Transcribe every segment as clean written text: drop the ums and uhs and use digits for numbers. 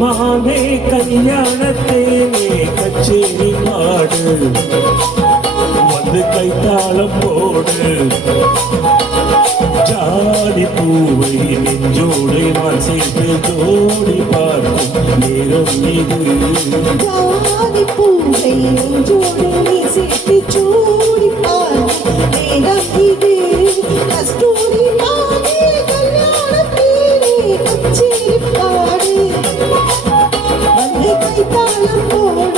மாமே கல்யாணத்தேனே கச்சேரி பாடு வந்து கைத்தாளம் போடு ஜாதி பூவை நெஞ்சோடை நான் சேர்த்து ஜோடி பார்க்கும் நேரம் இது ஜாதி பூவை நெஞ்சோடை நீ சேர்த்து ஜோடி பார்க்கும் நேரம் இது கஸ்தூரி மாமே கல்யாணத்தேனே கச்சேரி பாடு வந்து கைத்தாளம் போடு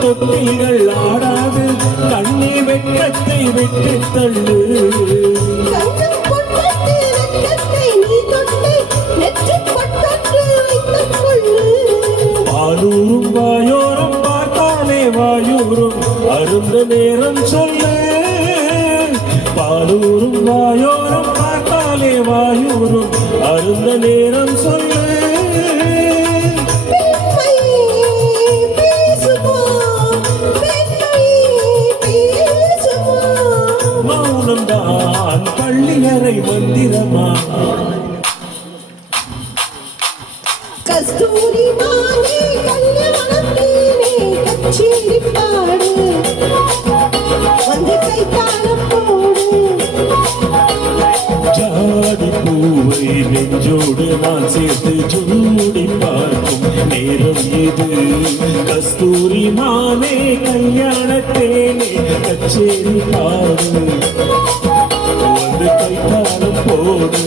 தொட்டிகள் ஆடாது கண்ணி வெட்கத்தை விட்டு தள்ளு பாலூரும் வாயோரம் பார்த்தாலே வாயூரும் அருந்த நேரம் சொல்லு பாலூரும் வாயோரம் பார்த்தாலே வாயூரும் அருந்த நேரம் சொல்லு மௌனம்தான் பள்ளியறை மந்திரமா கஸ்தூரி மாமே கல்யாணத்தேனே கச்சேரி பாடு வந்து கைத்தாளம் போடு ஜாதி பூவை நெஞ்சோடு நான் சேர்த்து ஜோடி பார்க்கும் நேரம் இது கஸ்தூரி மாமே கல்யாணத்தேனே கச்சேரி பாடு வந்து கைத்தாளம் போடு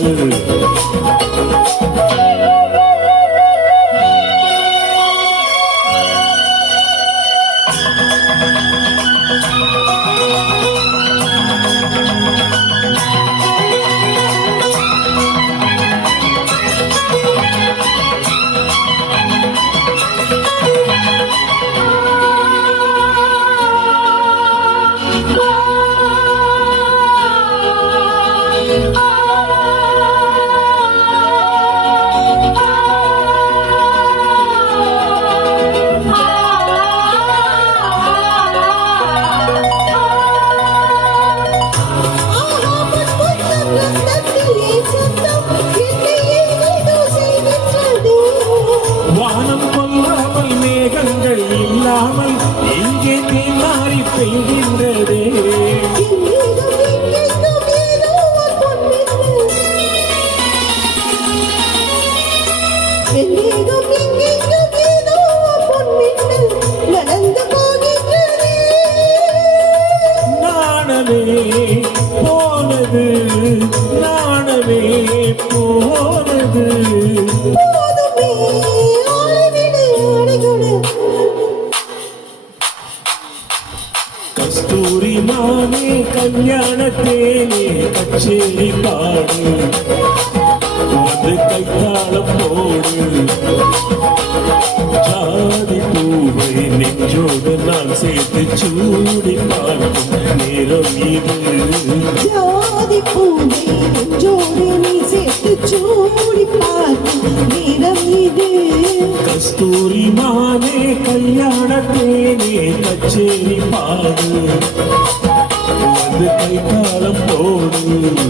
வானம் கொல்லாமல் மேகங்கள் இல்லாமல் எங்கே தீமாறி பெய்கின்றதே நாணமே போனது நாணமே போனது கஸ்தூரி மாமே கல்யாணத்தேனே கச்சேரி பாடு வந்து கைத்தாளம் போடு ஜாதி பூவை நெஞ்சோடு நான் சேர்த்து சூடி பார்க்கும் நேரம் இது ஜாதி பூவை நெஞ்சோடு நீ சேர்த்து சூடி பார்க்கும் நேரம் இது கஸ்தூரி மாமே கல்யாணத்தேனே கச்சேரி பாடு வந்து கை தாளம் போடு